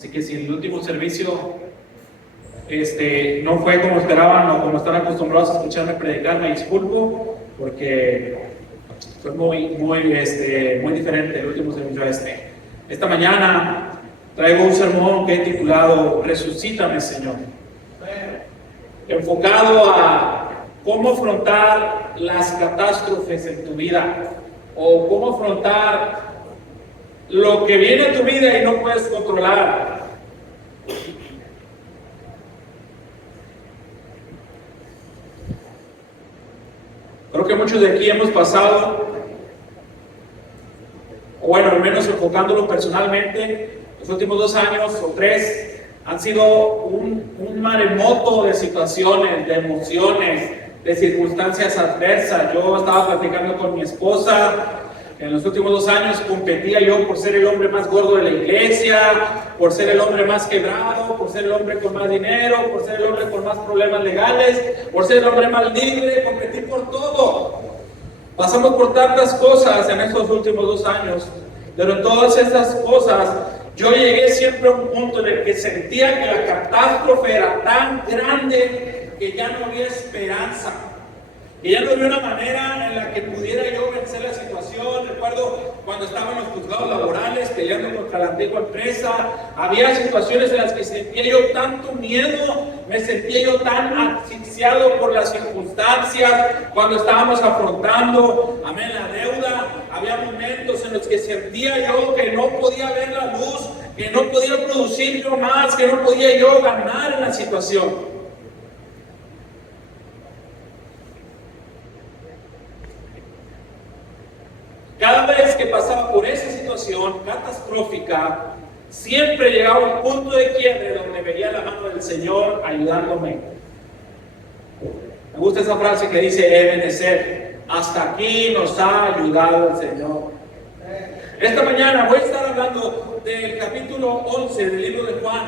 Así que si el último servicio no fue como esperaban o como están acostumbrados a escucharme predicar, me disculpo porque fue muy diferente el último servicio a este. Esta mañana traigo un sermón que he titulado Resucítame, Señor, enfocado a cómo afrontar las catástrofes en tu vida o cómo afrontar lo que viene a tu vida y no puedes controlar. Creo que muchos de aquí hemos pasado, o bueno, al menos enfocándolo personalmente, los últimos 2 años o 3 han sido un maremoto de situaciones, de emociones, de circunstancias adversas. Yo estaba platicando con mi esposa. En los últimos 2 años competía yo por ser el hombre más gordo de la iglesia, por ser el hombre más quebrado, por ser el hombre con más dinero, por ser el hombre con más problemas legales, por ser el hombre más libre. Competí por todo. Pasamos por tantas cosas en estos últimos 2 años, pero en todas estas cosas yo llegué siempre a un punto en el que sentía que la catástrofe era tan grande que ya no había esperanza. Y ya no había una manera en la que pudiera yo vencer la situación. Recuerdo cuando estaba en los juzgados laborales peleando contra la antigua empresa, había situaciones en las que sentía yo tanto miedo, me sentía yo tan asfixiado por las circunstancias. Cuando estábamos afrontando, amén, la deuda, había momentos en los que sentía yo que no podía ver la luz, que no podía producir yo más, que no podía yo ganar en la situación. Cada vez que pasaba por esa situación catastrófica, siempre llegaba a un punto de quiebre donde veía la mano del Señor ayudándome. Me gusta esa frase que dice Ebenezer: hasta aquí nos ha ayudado el Señor. Esta mañana voy a estar hablando del capítulo 11 del libro de Juan.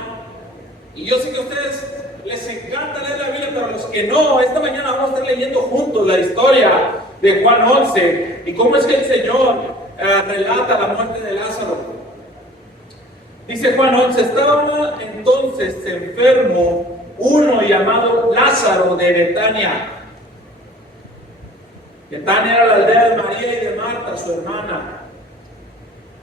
Y yo sé que a ustedes les encanta leer la Biblia, pero a los que no, esta mañana vamos a estar leyendo juntos la historia de Juan 11 y cómo es que el Señor relata la muerte de Lázaro. Dice Juan 11: estaba entonces enfermo uno llamado Lázaro de Betania. Betania era la aldea de María y de Marta, su hermana.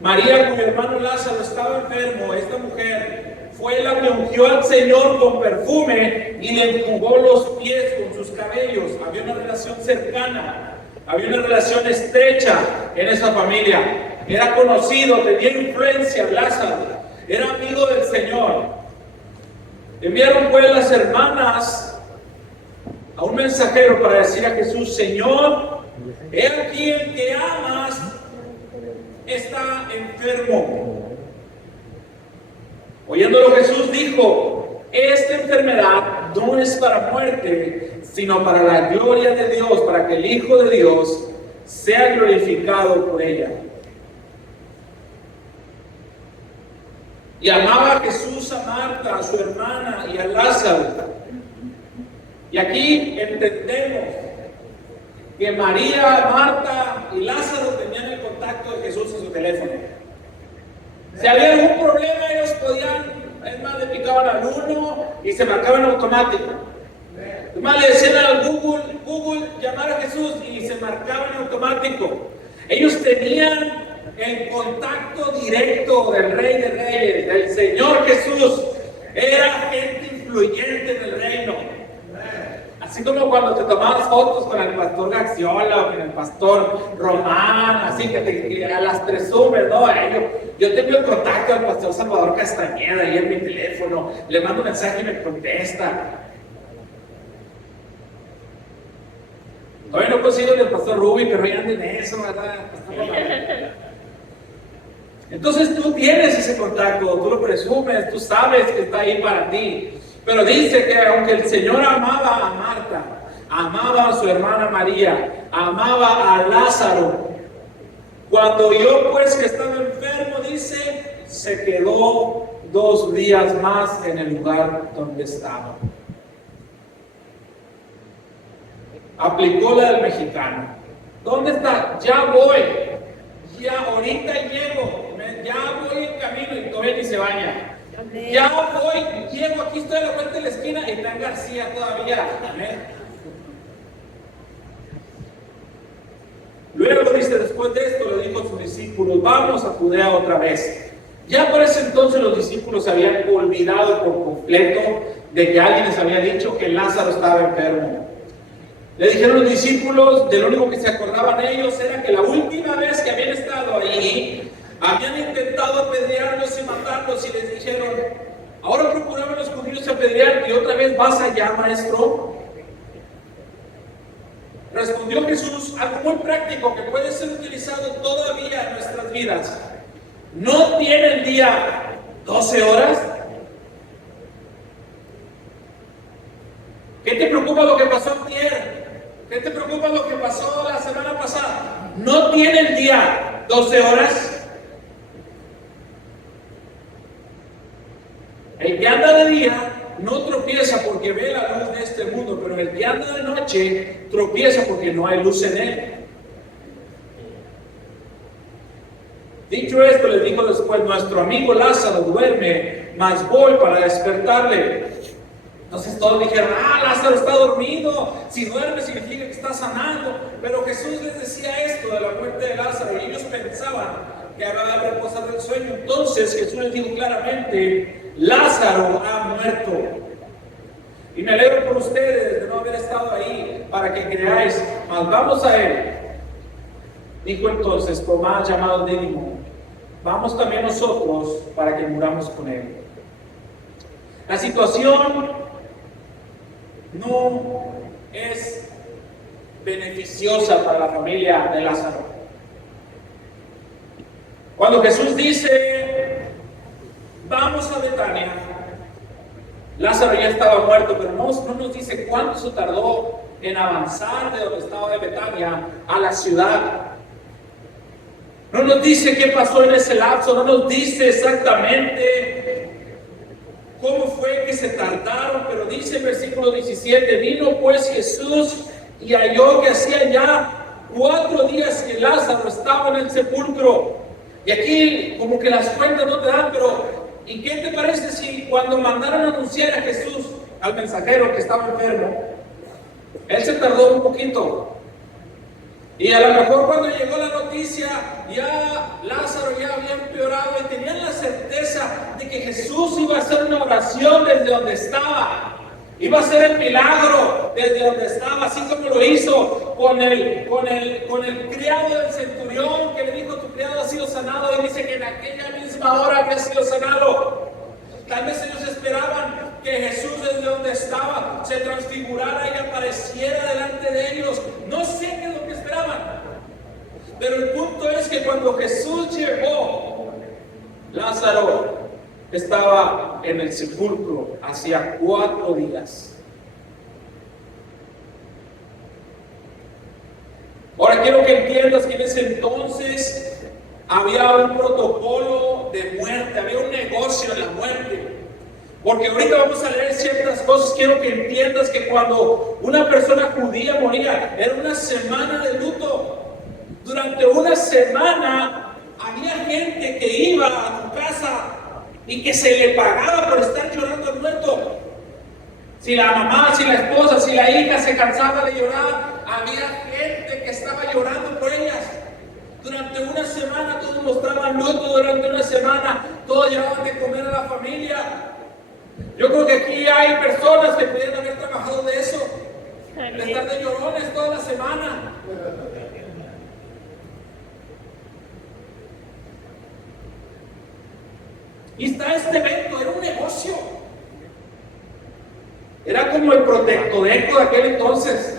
María, cuyo hermano Lázaro estaba enfermo, esta mujer fue la que ungió al Señor con perfume y le enjugó los pies con sus cabellos. Había una relación cercana, había una relación estrecha en esa familia. Era conocido, tenía influencia Lázaro, era amigo del Señor. Enviaron pues las hermanas a un mensajero para decir a Jesús: Señor, he aquí el que amas está enfermo. Oyéndolo Jesús dijo: esta enfermedad no es para muerte, sino para la gloria de Dios, para que el Hijo de Dios sea glorificado por ella. Y amaba a Jesús a Marta, a su hermana y a Lázaro. Y aquí entendemos que María, Marta y Lázaro tenían el contacto de Jesús en su teléfono. Si había algún problema, ellos podían, es más, le picaban al 1 y se marcaban en automático. Es más, le decían al Google llamar a Jesús y se marcaban en automático. Ellos tenían el contacto directo del Rey de Reyes, del Señor Jesús. Era gente influyente en el reino. Así como cuando te tomabas fotos con el pastor Gaxiola o con el pastor Román, así que a las presumes, ¿no? Yo tengo el contacto del pastor Salvador Castañeda ahí en mi teléfono, le mando un mensaje y me contesta. Todavía no consigo el pastor Rubi, pero ya anden en eso, ¿verdad? Entonces tú tienes ese contacto, tú lo presumes, tú sabes que está ahí para ti. Pero dice que aunque el Señor amaba a Marta, amaba a su hermana María, amaba a Lázaro, cuando oyó pues que estaba enfermo, dice, se quedó 2 días más en el lugar donde estaba. Aplicó la del mexicano. ¿Dónde está? Ya voy. Ya ahorita llego. Ya voy en camino y todavía ni se baña. Ya voy, llego, aquí estoy a la vuelta de la esquina y está en García todavía. Amén. Luego dice, después de esto le dijo a sus discípulos, vamos a Judea otra vez. Ya por ese entonces los discípulos se habían olvidado por completo de que alguien les había dicho que Lázaro estaba enfermo. Le dijeron los discípulos, de lo único que se acordaban ellos era que la última vez que habían estado allí, habían intentado apedrearlos y matarlos y les dijeron, ahora procuraban los judíos apedrearte y otra vez vas allá, maestro. Respondió Jesús, algo muy práctico que puede ser utilizado todavía en nuestras vidas. ¿No tiene el día 12 horas? ¿Qué te preocupa lo que pasó ayer? ¿Qué te preocupa lo que pasó la semana pasada? ¿No tiene el día 12 horas? El que anda de día no tropieza porque ve la luz de este mundo, pero el que anda de noche tropieza porque no hay luz en él. Dicho esto, les dijo después, nuestro amigo Lázaro duerme, mas voy para despertarle. Entonces todos dijeron, Lázaro está dormido, si duerme significa que está sanando. Pero Jesús les decía esto de la muerte de Lázaro y ellos pensaban que habrá de reposar del sueño. Entonces Jesús les dijo claramente, Lázaro ha muerto. Y me alegro por ustedes de no haber estado ahí para que creáis, mas vamos a él. Dijo entonces Tomás, llamado Dídimo, vamos también nosotros para que muramos con él. La situación no es beneficiosa para la familia de Lázaro. Cuando Jesús dice, vamos a Betania, Lázaro ya estaba muerto, pero no nos dice cuánto se tardó en avanzar de donde estaba de Betania a la ciudad. No nos dice qué pasó en ese lapso, no nos dice exactamente cómo fue que se tardaron, pero dice el versículo 17, vino pues Jesús y halló que hacía ya 4 días que Lázaro estaba en el sepulcro. Y aquí como que las cuentas no te dan, pero ¿y qué te parece si cuando mandaron a anunciar a Jesús, al mensajero que estaba enfermo, él se tardó un poquito? Y a lo mejor cuando llegó la noticia, ya Lázaro ya había empeorado y tenían la certeza de que Jesús iba a hacer una oración desde donde estaba. Iba a hacer el milagro desde donde estaba, así como lo hizo con el criado del centurión, que le dijo, tu criado ha sido sanado, y dice que en aquella misma hora había sido sanado. Tal vez ellos esperaban que Jesús desde donde estaba se transfigurara y apareciera delante de ellos. No sé qué es lo que esperaban, pero el punto es que cuando Jesús llegó, Lázaro estaba en el sepulcro hacía 4 días. Ahora quiero que entiendas que en ese entonces había un protocolo de muerte, había un negocio en la muerte. Porque ahorita vamos a leer ciertas cosas. Quiero que entiendas que cuando una persona judía moría, era una semana de luto. Durante una semana había gente que iba a tu casa y que se le pagaba por estar llorando al muerto. Si la mamá, si la esposa, si la hija se cansaba de llorar, había gente que estaba llorando por ellas. Durante una semana todos mostraban luto, durante una semana todos llevaban de comer a la familia. Yo creo que aquí hay personas que pudieran haber trabajado de eso, de estar de llorones toda la semana. Y está este evento, era un negocio. Era como el Protectodeco de aquel entonces.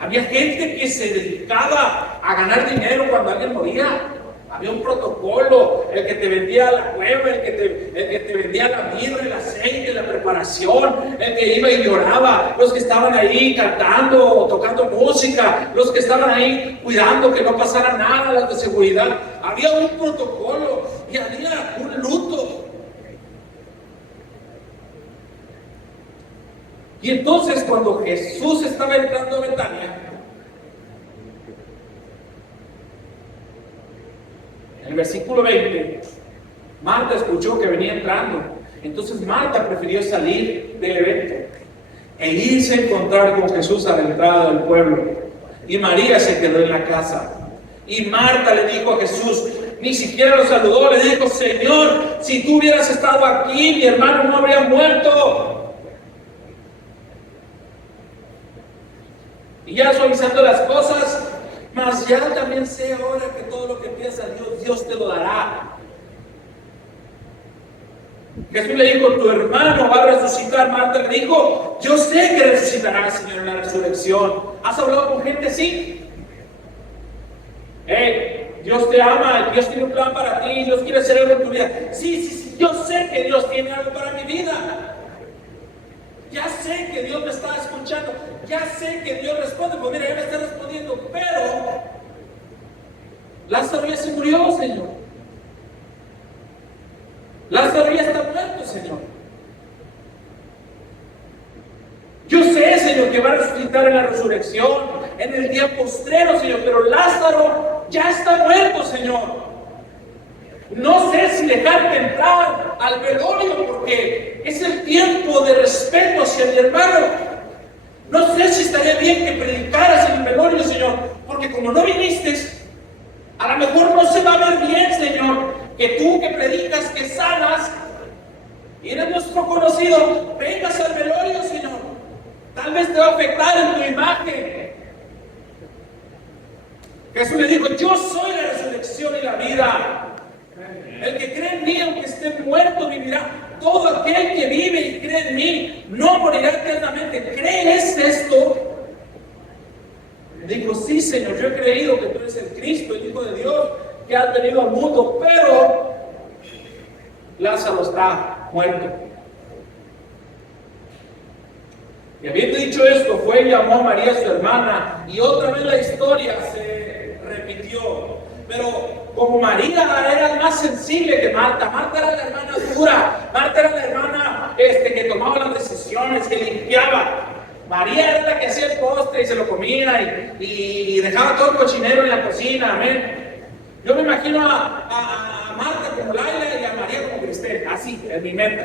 Había gente que se dedicaba a ganar dinero cuando alguien moría. Había un protocolo, el que te vendía la cueva, el que te vendía la mirra, el aceite, la preparación, el que iba y lloraba, los que estaban ahí cantando o tocando música, los que estaban ahí cuidando que no pasara nada, las de seguridad. Había un protocolo y había un luto. Y entonces cuando Jesús estaba entrando a Betania, en el versículo 20, Marta escuchó que venía entrando. Entonces Marta prefirió salir del evento e irse a encontrar con Jesús a la entrada del pueblo. Y María se quedó en la casa. Y Marta le dijo a Jesús, ni siquiera lo saludó, le dijo, Señor, si tú hubieras estado aquí, mi hermano no habría muerto. Y ya suavizando las cosas, mas ya también sé ahora que todo lo que pidas a Dios, Dios te lo dará. Jesús le dijo, tu hermano va a resucitar. Marta le dijo, yo sé que resucitará, Señor, en la resurrección. ¿Has hablado con gente así? Dios te ama, Dios tiene un plan para ti, Dios quiere hacer algo en tu vida. Sí, yo sé que Dios tiene algo para mi vida. Ya sé que Dios me está escuchando, ya sé que Dios responde. Pues mira, Él me está respondiendo, pero Lázaro ya se murió, Señor. Lázaro ya está muerto, Señor. Yo sé, Señor, que va a resucitar en la resurrección, en el día postrero, Señor, pero Lázaro ya está muerto, Señor. No sé si dejarte entrar al velorio porque es el tiempo de respeto hacia mi hermano. No sé si estaría bien que predicaras en el velorio, Señor, porque como no viniste, a lo mejor no se va a ver bien, Señor, que tú que predicas, que sanas, y eres nuestro conocido, vengas al velorio, Señor. Tal vez te va a afectar en tu imagen. Jesús le dijo, yo soy la resurrección y la vida. El que cree en mí, aunque esté muerto, vivirá. Todo aquel que vive y cree en mí, no morirá eternamente. ¿Crees esto? Dijo, sí, Señor, yo he creído que tú eres el Cristo, el Hijo de Dios, que has venido al mundo, pero Lázaro está muerto. Y habiendo dicho esto, fue y llamó a María, su hermana, y otra vez la historia se repitió. Pero como María era más sensible que Marta, Marta era la hermana dura, Marta era la hermana que tomaba las decisiones, que limpiaba. María era la que hacía el postre y se lo comía y dejaba todo el cochinero en la cocina, amén. Yo me imagino a Marta como Laila y a María como Cristel, así, en mi mente.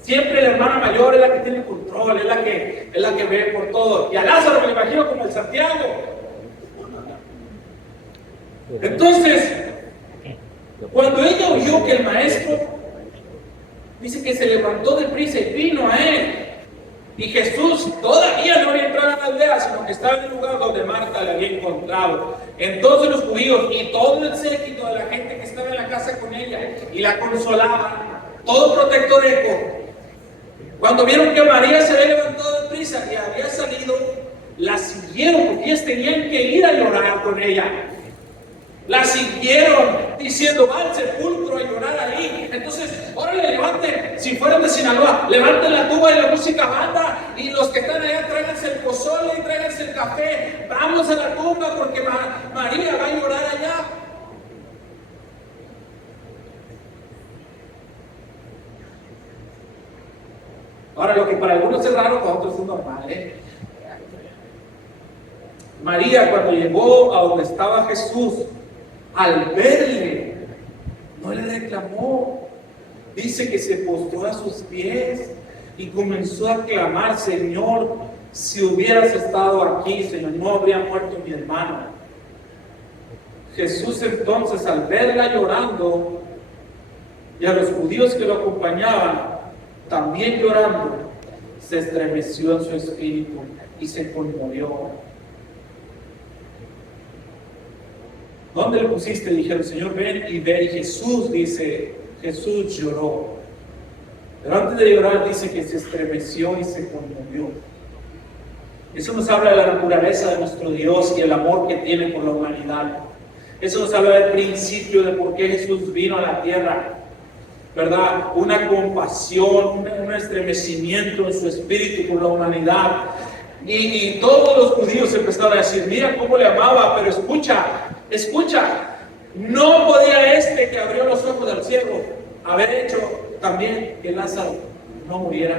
Siempre la hermana mayor es la que tiene control, es la que ve por todo. Y a Lázaro me lo imagino como el Santiago. Entonces, cuando ella oyó que el maestro, dice que se levantó deprisa y vino a él. Y Jesús todavía no había entrado en la aldea, sino que estaba en el lugar donde Marta le había encontrado. Entonces los judíos y todo el séquito de la gente que estaba en la casa con ella y la consolaban, todo protectoreco, cuando vieron que María se había levantado deprisa y había salido, la siguieron porque ellos tenían que ir a llorar con ella. La siguieron diciendo, va al sepulcro a llorar ahí. Entonces, órale, levanten, si fueron de Sinaloa, levanten la tuba y la música banda. Y los que están allá, tráiganse el pozole y tráiganse el café. Vamos a la tumba porque María va a llorar allá. Ahora, lo que para algunos es raro, para otros es normal, María, cuando llegó a donde estaba Jesús, al verle, no le reclamó. Dice que se postró a sus pies y comenzó a clamar, Señor, si hubieras estado aquí, Señor, no habría muerto mi hermano. Jesús entonces, al verla llorando, y a los judíos que lo acompañaban, también llorando, se estremeció en su espíritu y se conmovió. ¿Dónde lo pusiste? Dijeron, Señor, ven y ve. Y Jesús dice, Jesús lloró. Pero antes de llorar dice que se estremeció y se conmovió. Eso nos habla de la naturaleza de nuestro Dios y el amor que tiene por la humanidad. Eso nos habla del principio de por qué Jesús vino a la tierra, ¿verdad? Una compasión, un estremecimiento en su espíritu por la humanidad. Y todos los judíos empezaron a decir, mira cómo le amaba, pero escucha, no podía que abrió los ojos del ciego haber hecho también que Lázaro no muriera.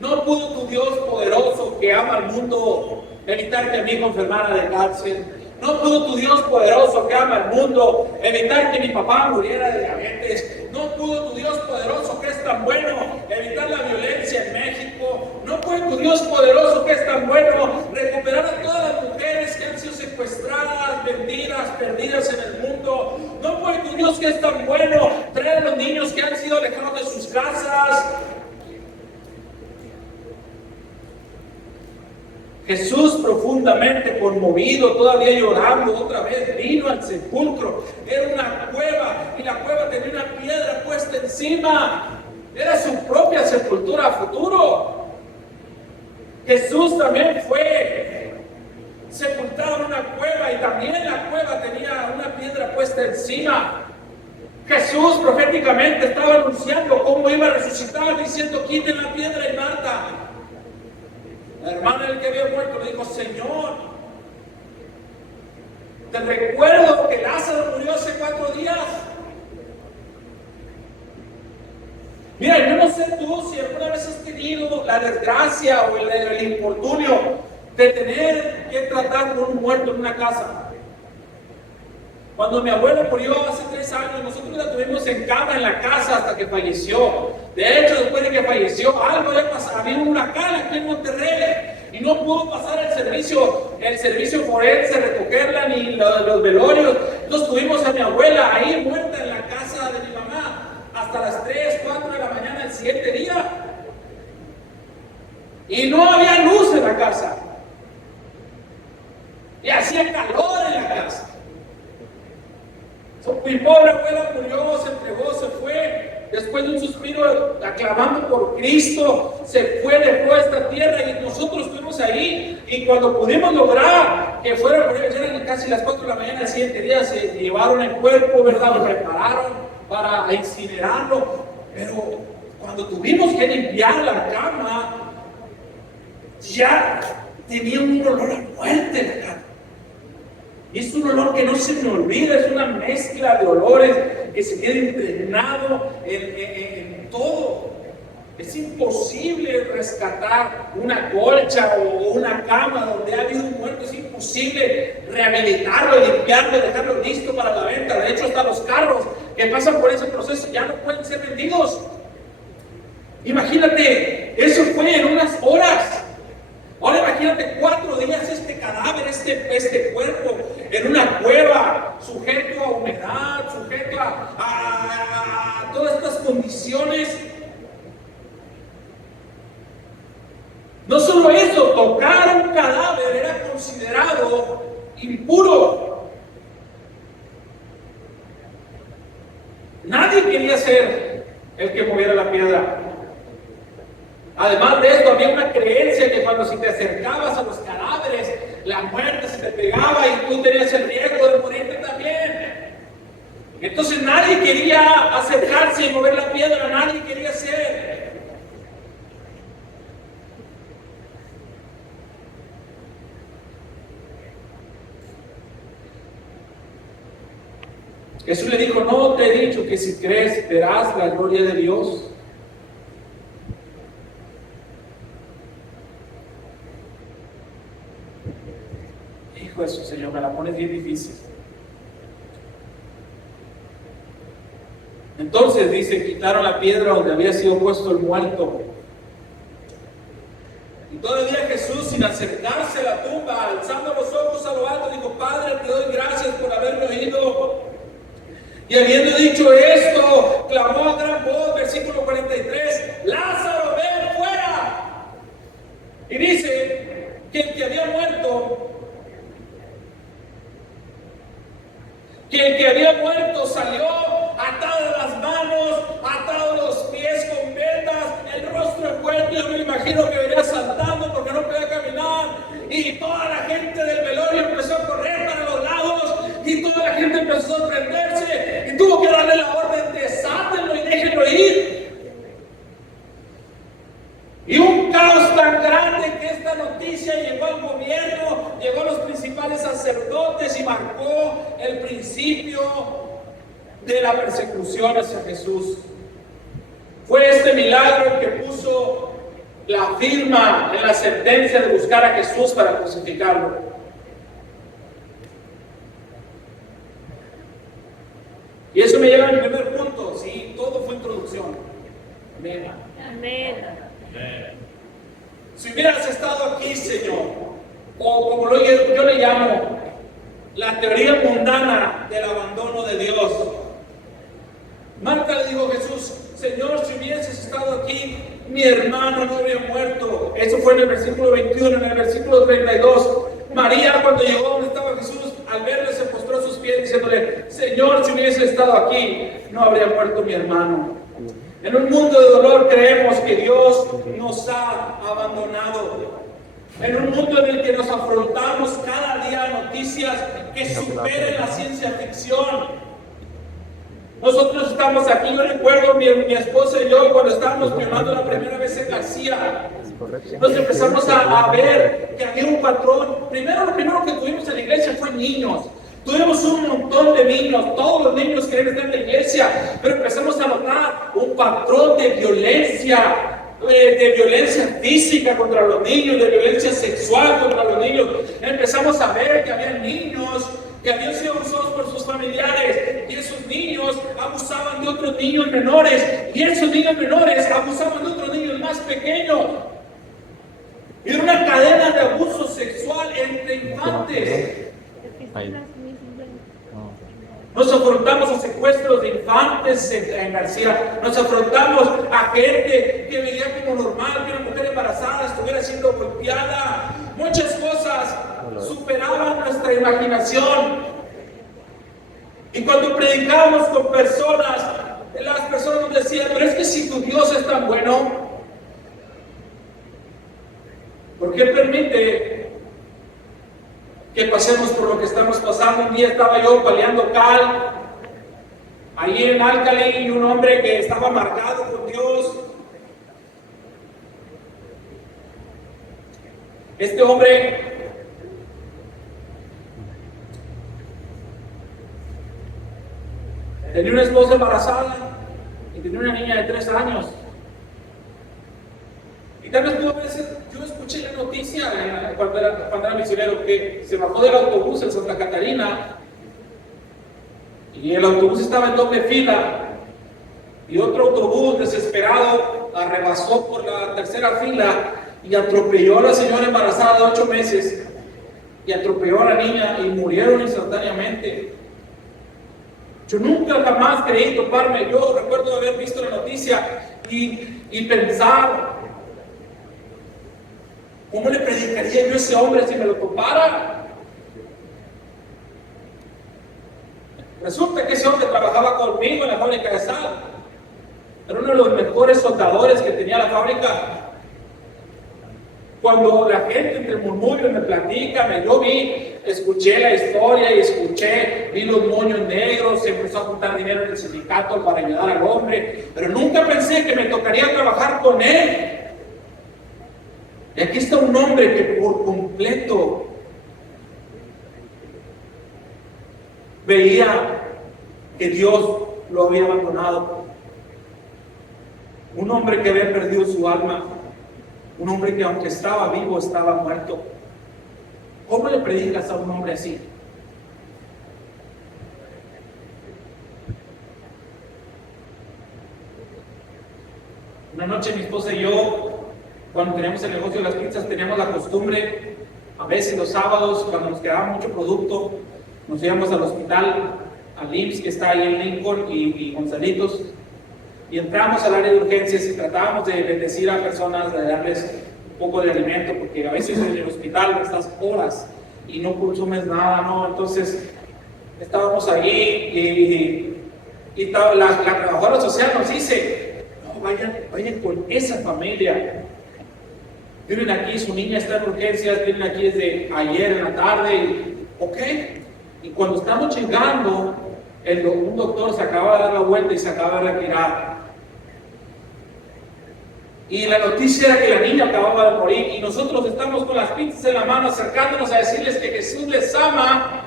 No pudo tu Dios poderoso que ama al mundo evitar que a mi hijo enfermara de cáncer, No pudo tu Dios poderoso que ama el mundo evitar que mi papá muriera de diabetes. No pudo tu Dios poderoso que es tan bueno evitar la violencia en México. No pudo tu Dios poderoso que es tan bueno recuperar a todas las mujeres que han sido secuestradas, vendidas, perdidas en el mundo. No pudo tu Dios que es tan bueno traer a los niños que han sido alejados de sus casas. Jesús, profundamente conmovido, todavía llorando, otra vez vino al sepulcro. Era una cueva y la cueva tenía una piedra puesta encima. Era su propia sepultura a futuro. Jesús también fue sepultado en una cueva y también la cueva tenía una piedra puesta encima. Jesús proféticamente estaba anunciando cómo iba a resucitar, diciendo: quiten la piedra. Y Marta, la hermana del que había muerto, le dijo: Señor, te recuerdo que Lázaro murió hace 4 días. Mira, yo no sé tú si alguna vez has tenido la desgracia o el infortunio de tener que tratar con un muerto en una casa. Cuando mi abuela murió hace 3 años, nosotros la tuvimos en cama en la casa hasta que falleció. De hecho, después de que falleció, algo le pasó. Había un huracán aquí en Monterrey y no pudo pasar el servicio forense, recogerla, ni los velorios. Entonces tuvimos a mi abuela ahí muerta en la casa de mi mamá hasta las 3, 4 de la mañana el siguiente día. Y no había luz en la casa. Y hacía calor en la casa. Mi pobre abuela murió, se entregó, se fue. Después de un suspiro, aclamando por Cristo, se fue, dejó esta tierra y nosotros estuvimos ahí. Y cuando pudimos lograr que fuera a morir, eran casi las 4 de la mañana del siguiente día, se llevaron el cuerpo, ¿verdad? Lo prepararon para incinerarlo. Pero cuando tuvimos que limpiar la cama, ya tenía un olor a muerte en la cama. Y es un olor que no se me olvida, es una mezcla de olores que se queda impregnado en todo. Es imposible rescatar una colcha o una cama donde ha habido un muerto, es imposible rehabilitarlo, limpiarlo, dejarlo listo para la venta. De hecho, hasta los carros que pasan por ese proceso ya no pueden ser vendidos. Imagínate, eso fue en unas horas. Ahora imagínate 4 días este cadáver, este cuerpo en una cueva, sujeto a humedad, sujeto a todas estas condiciones. No solo eso, tocar un cadáver era considerado impuro. Nadie quería ser el que moviera la piedra. Además de esto, había una creencia que cuando si te acercabas a los cadáveres, la muerte se te pegaba y tú tenías el riesgo de morirte también. Entonces nadie quería acercarse y mover la piedra, nadie quería ser. Jesús le dijo: no te he dicho que si crees verás la gloria de Dios. Eso, Señor, me la pones bien difícil. Entonces dice: quitaron la piedra donde había sido puesto el muerto. Y todavía Jesús, sin acercarse a la tumba, alzando los ojos a lo alto, dijo: Padre, te doy gracias por haberme oído. Y habiendo dicho esto, clamó a gran voz, versículo 43, Lázaro, ven fuera. Y dice que el que había muerto salió atado de las manos, atado de los pies con vendas, el rostro envuelto. Yo me imagino que venía saltando porque no podía caminar. Y toda la gente del velorio empezó a correr para los lados. Y toda la gente empezó a sorprenderse. Y tuvo que darle la orden: desátenlo y déjenlo ir. Y un caos tan grande que esta noticia llegó al gobierno, llegó a los principales sacerdotes y marcó el principio de la persecución hacia Jesús. Fue este milagro el que puso la firma en la sentencia de buscar a Jesús para crucificarlo. Y eso me lleva a mi primer punto. Sí, todo fue introducción. Amén. Amén. Si hubieras estado aquí, Señor, o como yo le llamo, la teoría mundana del abandono de Dios. Marta le dijo a Jesús: Señor, si hubieses estado aquí, mi hermano no habría muerto. Eso fue en el versículo 21. En el versículo 32, María, cuando llegó donde estaba Jesús, al verle se postró a sus pies diciéndole: Señor, si hubiese estado aquí, no habría muerto mi hermano. En un mundo de dolor creemos que Dios nos ha abandonado. En un mundo en el que nos afrontamos cada día a noticias que superen la ciencia ficción. Nosotros estamos aquí, yo recuerdo mi esposa y yo cuando estábamos filmando la primera vez en García, nos empezamos a ver que había un patrón. Lo primero que tuvimos en la iglesia fue niños. Tuvimos un montón de niños, todos los niños querían estar en la iglesia, pero empezamos a notar un patrón de violencia física contra los niños, de violencia sexual contra los niños. Empezamos a ver que había niños que habían sido abusados por sus familiares, y esos niños abusaban de otros niños menores, y esos niños menores abusaban de otros niños más pequeños. Y era una cadena de abuso sexual entre infantes. Nos afrontamos a secuestros de infantes en García. Nos afrontamos a gente que veía como normal que una mujer embarazada estuviera siendo golpeada. Muchas cosas superaban nuestra imaginación. Y cuando predicábamos con personas, las personas nos decían: pero es que si tu Dios es tan bueno, ¿por qué permite que pasemos por lo que estamos pasando? Un día estaba yo paliando cal ahí en Alcalí, y un hombre que estaba marcado con Dios. Este hombre tenía una esposa embarazada y tenía una niña de 3 años. Y tal vez pudo veces yo escuché la noticia cuando era misionero, que se bajó del autobús en Santa Catarina y el autobús estaba en doble fila, y otro autobús desesperado rebasó por la tercera fila y atropelló a la señora embarazada de 8 meses y atropelló a la niña, y murieron instantáneamente. Yo nunca jamás creí toparme. Yo recuerdo haber visto la noticia y pensar: ¿cómo le predicaría yo a ese hombre si me lo topara? Resulta que ese hombre trabajaba conmigo en la fábrica de sal. Era uno de los mejores soldadores que tenía la fábrica. Cuando la gente entre murmullos me platica, yo escuché la historia y vi los moños negros, se empezó a juntar dinero en el sindicato para ayudar al hombre, pero nunca pensé que me tocaría trabajar con él. Y aquí está un hombre que por completo veía que Dios lo había abandonado. Un hombre que había perdido su alma. Un hombre que aunque estaba vivo, estaba muerto. ¿Cómo le predicas a un hombre así? Una noche mi esposa y yo, cuando teníamos el negocio de las pizzas, teníamos la costumbre, a veces los sábados, cuando nos quedaba mucho producto, nos íbamos al hospital, al IMSS que está ahí en Lincoln y Gonzalitos, y entramos al área de urgencias y tratábamos de bendecir a personas, de darles un poco de alimento, porque a veces en el hospital estás horas y no consumes nada, ¿no? Entonces estábamos allí y la trabajadora social nos dice: no, vayan con esa familia. Tienen aquí, su niña está en urgencias, tienen aquí desde ayer en la tarde, ok. Y cuando estamos llegando, un doctor se acaba de dar la vuelta y se acaba de retirar. Y la noticia era que la niña acababa de morir, y nosotros estamos con las pizzas en la mano acercándonos a decirles que Jesús les ama.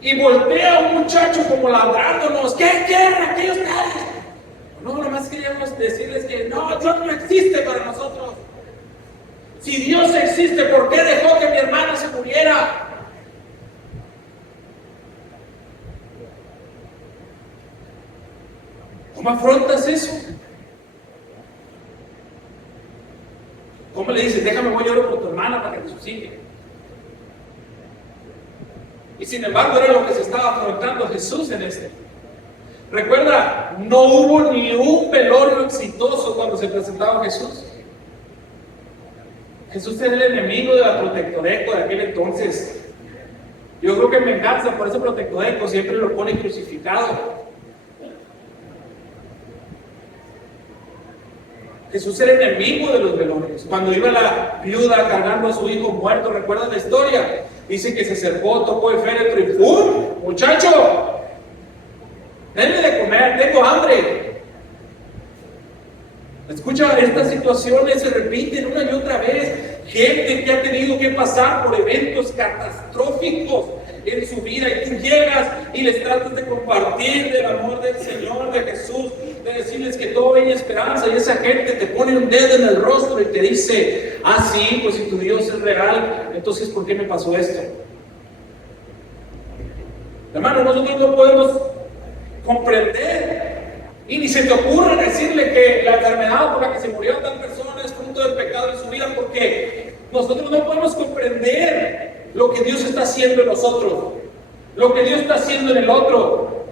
Y voltea un muchacho como ladrándonos: ¿qué quieren aquí ustedes? No, nomás queríamos decirles que no, Dios no existe para nosotros. Si Dios existe, ¿por qué dejó que mi hermana se muriera? ¿Cómo afrontas eso? ¿Cómo le dices, déjame, voy a orar por tu hermana para que te subsigue? Y sin embargo era lo que se estaba afrontando Jesús en este. Recuerda, no hubo ni un velorio exitoso cuando se presentaba Jesús. Jesús era el enemigo de la Protectodeco de aquel entonces. Yo creo que en venganza por ese Protectodeco siempre lo pone crucificado. Jesús era enemigo de los velorios. Cuando iba la viuda cargando a su hijo muerto, ¿recuerdan la historia? Dice que se acercó, tocó el féretro y ¡pum! ¡Muchacho! Denme de comer, tengo hambre. Escucha, estas situaciones se repiten una y otra vez. Gente que ha tenido que pasar por eventos catastróficos en su vida y tú llegas y les tratas de compartir del amor del Señor, de Jesús, de decirles que todo hay esperanza, y esa gente te pone un dedo en el rostro y te dice, ah sí, pues si tu Dios es real, entonces ¿por qué me pasó esto? Hermano, nosotros no podemos comprender y ni se te ocurre decirle que la enfermedad por la que se murió tal persona es fruto del pecado en su vida, porque nosotros no podemos comprender lo que Dios está haciendo en nosotros, lo que Dios está haciendo en el otro.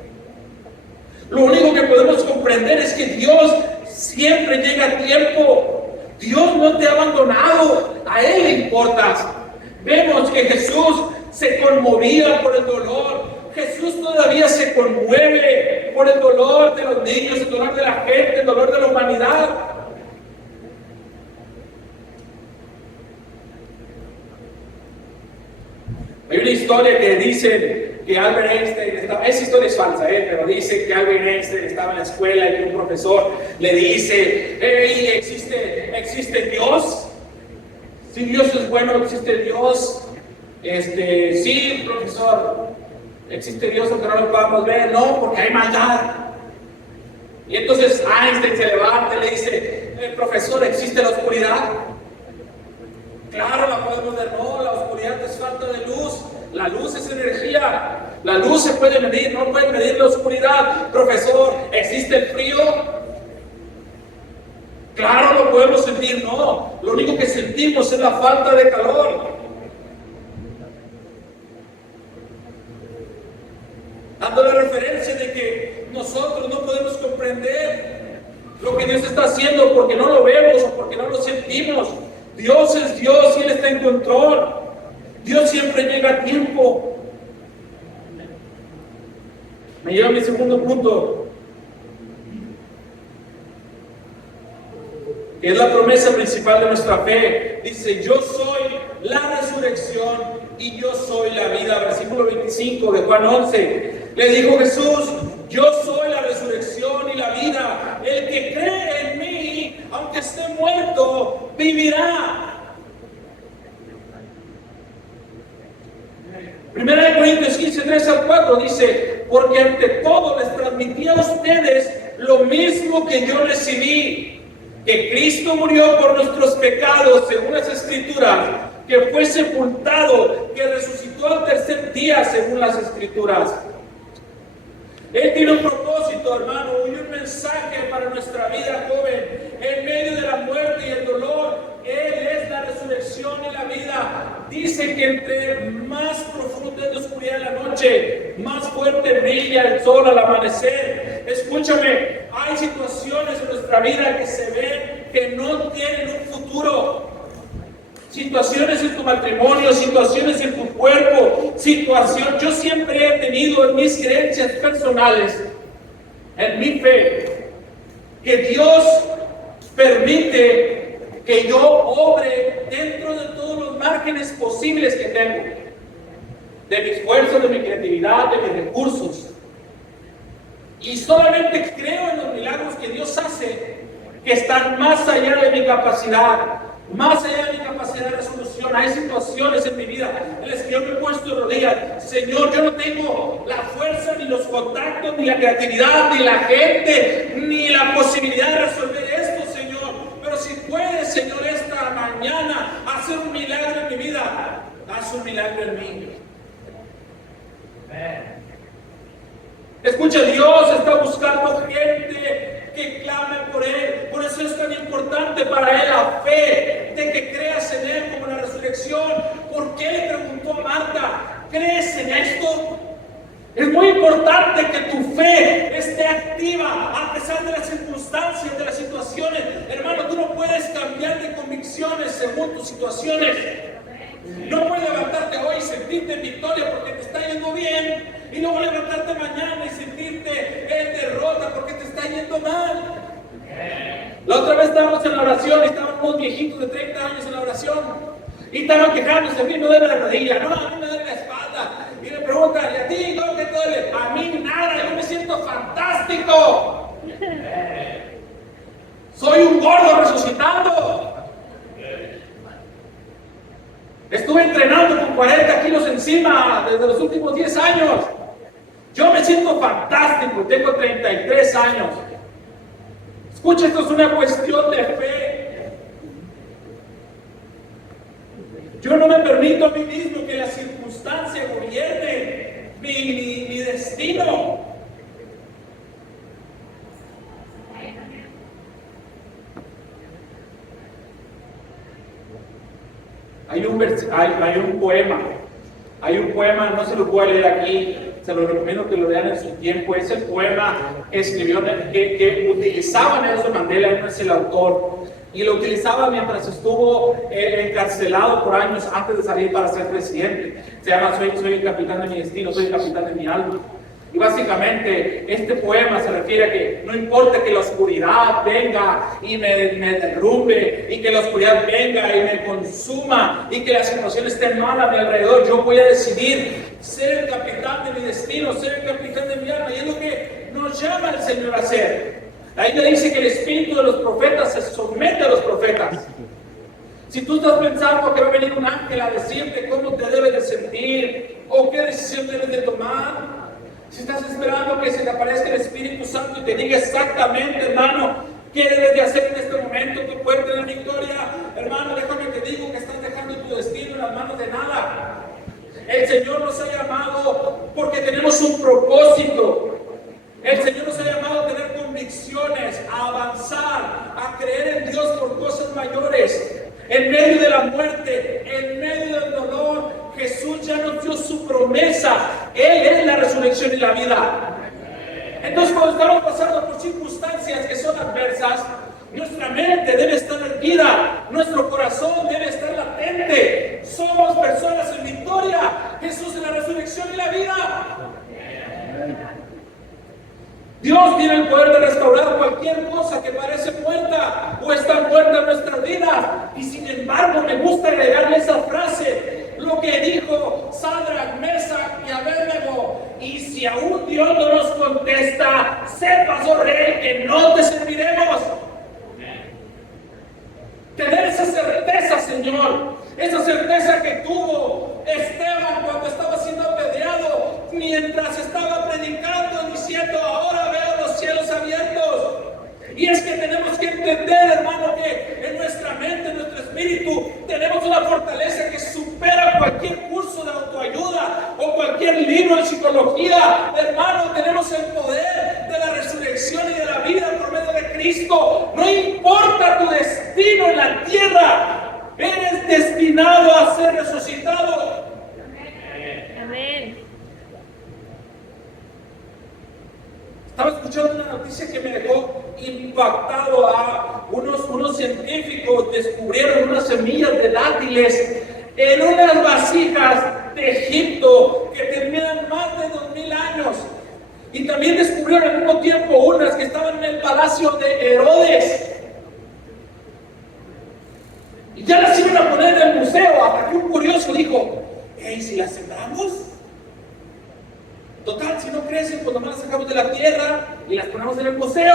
Lo único que podemos comprender es que Dios siempre llega a tiempo. Dios no te ha abandonado, a Él le importas. Vemos que Jesús se conmovía por el dolor. Jesús todavía se conmueve por el dolor de los niños, el dolor de la gente, el dolor de la humanidad. Hay una historia que dice que Albert Einstein estaba, esa historia es falsa, pero dice que Albert Einstein estaba en la escuela y que un profesor le dice, hey, ¿existe Dios? Si Dios es bueno, ¿existe Dios? Sí, profesor, ¿existe Dios aunque no lo podamos ver? No, porque hay maldad. Y entonces Einstein se levanta y le dice, profesor, ¿existe la oscuridad? Claro, la podemos ver. No, la oscuridad es falta de luz. La luz es energía. La luz se puede medir, no puede medir la oscuridad. Profesor, ¿existe el frío? Claro, lo podemos sentir. No, lo único que sentimos es la falta de calor. Dando la referencia de que nosotros no podemos comprender lo que Dios está haciendo porque no lo vemos o porque no lo sentimos. Dios es Dios y Él está en control. Dios siempre llega a tiempo. Me lleva a mi segundo punto, que es la promesa principal de nuestra fe. Dice, yo soy la resurrección y yo soy la vida. Versículo 25 de Juan 11. Le dijo Jesús, yo soy la resurrección y la vida. El que cree en mí, aunque esté muerto, vivirá. 1 Corintios 15, 3 al 4 dice, porque ante todo les transmití a ustedes lo mismo que yo recibí, que Cristo murió por nuestros pecados según las Escrituras, que fue sepultado, que resucitó al tercer día según las Escrituras. Él tiene un propósito, hermano, y un mensaje para nuestra vida, joven. En medio de la muerte y el dolor, Él es la resurrección y la vida. Dice que entre más profunda es la oscuridad de la noche, más fuerte brilla el sol al amanecer. Escúchame, hay situaciones en nuestra vida que se ven que no tienen un futuro. Situaciones en tu matrimonio, situaciones en tu cuerpo, yo siempre he tenido en mis creencias personales, en mi fe, que Dios permite que yo obre dentro de todos los márgenes posibles que tengo, de mi esfuerzo, de mi creatividad, de mis recursos. Y solamente creo en los milagros que Dios hace, que están más allá de mi capacidad, más allá de mi capacidad de resolución. Hay situaciones en mi vida en las que yo me he puesto de rodillas. Señor, yo no tengo la fuerza, ni los contactos, ni la creatividad, ni la gente, ni la posibilidad de resolver esto, Señor. Pero si puedes, Señor, esta mañana hacer un milagro en mi vida, haz un milagro en mí. Escucha, Dios está buscando gente que clamen por Él. Por eso es tan importante para Él la fe, de que creas en Él como la resurrección. ¿Por qué le preguntó a Marta? ¿Crees en esto? Es muy importante que tu fe esté activa a pesar de las circunstancias, de las situaciones. Hermano, tú no puedes cambiar de convicciones según tus situaciones. No puedes levantarte hoy y sentirte en victoria porque te está yendo bien, y luego levantarte mañana y sentirte en derrota porque te está yendo mal. La otra vez estábamos en la oración y estaban unos viejitos de 30 años en la oración y estaban quejándose: a mí me duele la rodilla, no, a mí me duele la espalda. Y le preguntan: ¿y a ti cómo te duele? A mí nada, yo me siento fantástico. Soy un gordo resucitando. Estuve entrenando con 40 kilos encima desde los últimos 10 años. Yo me siento fantástico, tengo 33 años. Escucha, esto es una cuestión de fe. Yo no me permito a mí mismo que la circunstancia gobierne mi destino. Hay un poema, no se lo puedo leer aquí, se lo recomiendo que lo lean en su tiempo. Es el poema que escribió, que utilizaba Nelson Mandela, no es el autor, y lo utilizaba mientras estuvo encarcelado por años antes de salir para ser presidente. Se llama Soy el capitán de mi destino, soy el capitán de mi alma. Y básicamente este poema se refiere a que no importa que la oscuridad venga y me derrumbe, y que la oscuridad venga y me consuma, y que la situación esté mal a mi alrededor, yo voy a decidir ser el capitán de mi destino, ser el capitán de mi alma. Y es lo que nos llama el Señor a hacer. Ahí le dice que el espíritu de los profetas se somete a los profetas. Si tú estás pensando que va a venir un ángel a decirte cómo te debes de sentir o qué decisión debes de tomar, si estás esperando que se te aparezca el Espíritu Santo y te diga exactamente, hermano, qué debes de hacer en este momento, tú puedes tener victoria, hermano, déjame te digo que estás dejando tu destino en las manos de nada. El Señor nos ha llamado porque tenemos un propósito. El Señor nos ha llamado a tener convicciones, a avanzar, a creer en Dios por cosas mayores. En medio de la muerte, en medio del dolor, Jesús ya nos dio su promesa. Él es la resurrección y la vida. Entonces, cuando estamos pasando por circunstancias que son adversas, nuestra mente debe estar erguida, nuestro corazón debe estar latente. Somos personas en victoria. Jesús es la resurrección y la vida. Dios tiene el poder de restaurar cualquier cosa que parece muerta o está muerta en nuestras vidas. Y sin embargo, me gusta agregarle esa frase, lo que dijo Sadrach, Mesach y Abednego: y si aún Dios no nos contesta, sepas, oh rey, que no te serviremos. Tener esa certeza, Señor, esa certeza que tuvo Esteban cuando estaba siendo apedreado, mientras estaba predicando, diciendo: ahora veo los cielos abiertos. Y es que tenemos que entender, hermano, que en nuestra mente, en nuestro espíritu, tenemos una fortaleza que supera cualquier curso de autoayuda o cualquier libro de psicología. Hermano, tenemos el poder de la resurrección y de la vida por medio de Cristo. No importa tu destino en la tierra, eres destinado a ser resucitado. Amén. Estaba escuchando una noticia que me dejó impactado. Unos científicos descubrieron unas semillas de dátiles en unas vasijas de Egipto que tenían más de 2000 años. Y también descubrieron al mismo tiempo unas que estaban en el palacio de Herodes. Y ya las iban a poner en el museo, hasta que un curioso dijo: ¿y si las sembramos? Total, si no crecen, pues nomás las sacamos de la tierra y las ponemos en el museo.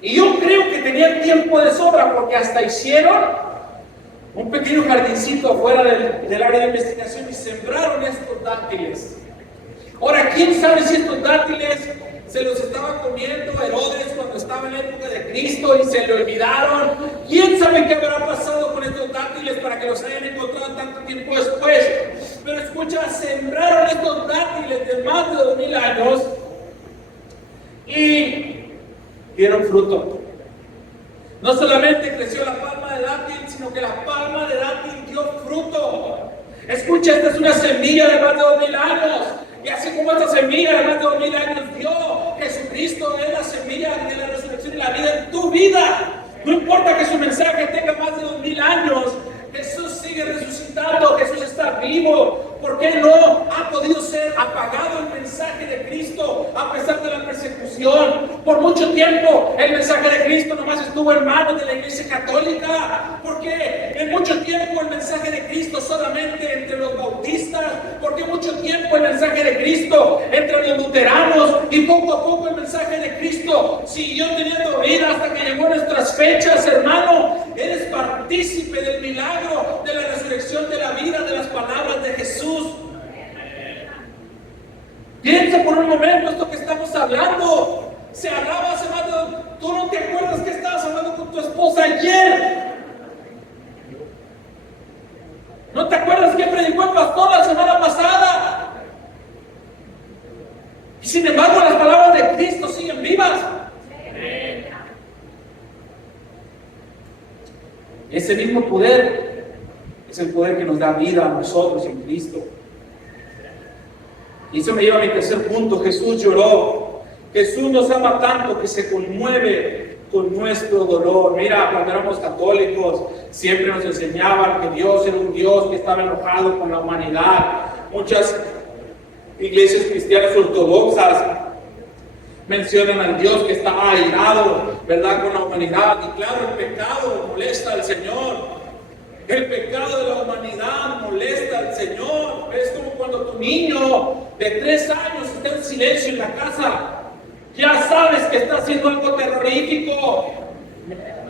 Y yo creo que tenían tiempo de sobra, porque hasta hicieron un pequeño jardincito afuera del área de investigación y sembraron estos dátiles. Ahora, ¿quién sabe si estos dátiles se los estaba comiendo Herodes cuando estaba en la época de Cristo y se le olvidaron? ¿Quién sabe qué habrá pasado con estos dátiles para que los hayan encontrado tanto tiempo después? Pero escucha, sembraron estos dátiles de más de 2000 años y dieron fruto. No solamente creció la palma de dátil, sino que la palma de dátil dio fruto. Escucha, esta es una semilla de más de 2000 años. Y así como esta semilla de más de 2000 años dio, Jesucristo es la semilla de la resurrección y la vida en tu vida. No importa que su mensaje tenga más de 2000 años, Jesús sigue resucitando, Jesús está vivo. ¿Por qué no ha podido ser apagado el mensaje de Cristo a pesar de la persecución? Por mucho tiempo el mensaje de Cristo nomás estuvo en manos de la Iglesia Católica. ¿Por qué? En mucho tiempo el mensaje de Cristo solamente entre los bautistas. ¿Por qué mucho tiempo el mensaje de Cristo entre los luteranos? Y poco a poco el mensaje de Cristo siguió teniendo vida hasta que llegó a nuestras fechas, hermano. Eres partícipe del milagro de la resurrección de la vida, de las palabras de Jesús. Piensa por un momento esto que estamos hablando. Se hablaba hace más de... ¿Tú no te acuerdas que estabas hablando con tu esposa ayer? ¿No te acuerdas que predicó el pastor la semana pasada? Y sin embargo las palabras de Cristo siguen vivas. Ese mismo poder es el poder que nos da vida a nosotros en Cristo. Y eso me lleva a mi tercer punto. Jesús lloró. Jesús nos ama tanto que se conmueve con nuestro dolor. Mira, cuando éramos católicos, siempre nos enseñaban que Dios era un Dios que estaba enojado con la humanidad. Muchas iglesias cristianas ortodoxas mencionan al Dios que está airado, ¿verdad?, con la humanidad. Y claro, el pecado molesta al Señor. El pecado de la humanidad molesta al Señor. Es como cuando tu niño de 3 años está en silencio en la casa. Ya sabes que está haciendo algo terrorífico.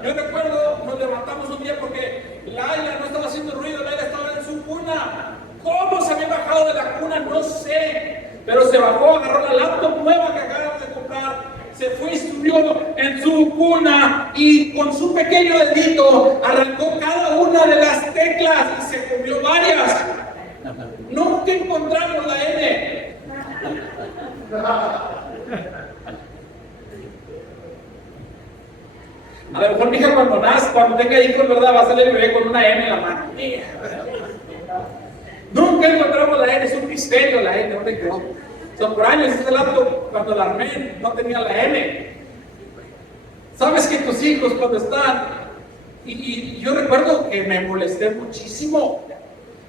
Yo recuerdo, nos levantamos un día porque Laila no estaba haciendo ruido, Laila estaba en su cuna. ¿Cómo se había bajado de la cuna? No sé. Pero se bajó, agarró la laptop nueva que acabamos de comprar. Se fue y subió en su cuna y con su pequeño dedito arrancó cada una de las teclas y se comió varias. Nunca encontramos la N. A lo mejor mi hija cuando tenga hijos, ¿verdad?, va a salir el bebé con una N en la mano. Nunca encontramos la N, es un misterio la N, ¿dónde quedó? Son por años, este laptop, cuando la armé, no tenía la N. Sabes que tus hijos cuando están, y yo recuerdo que me molesté muchísimo.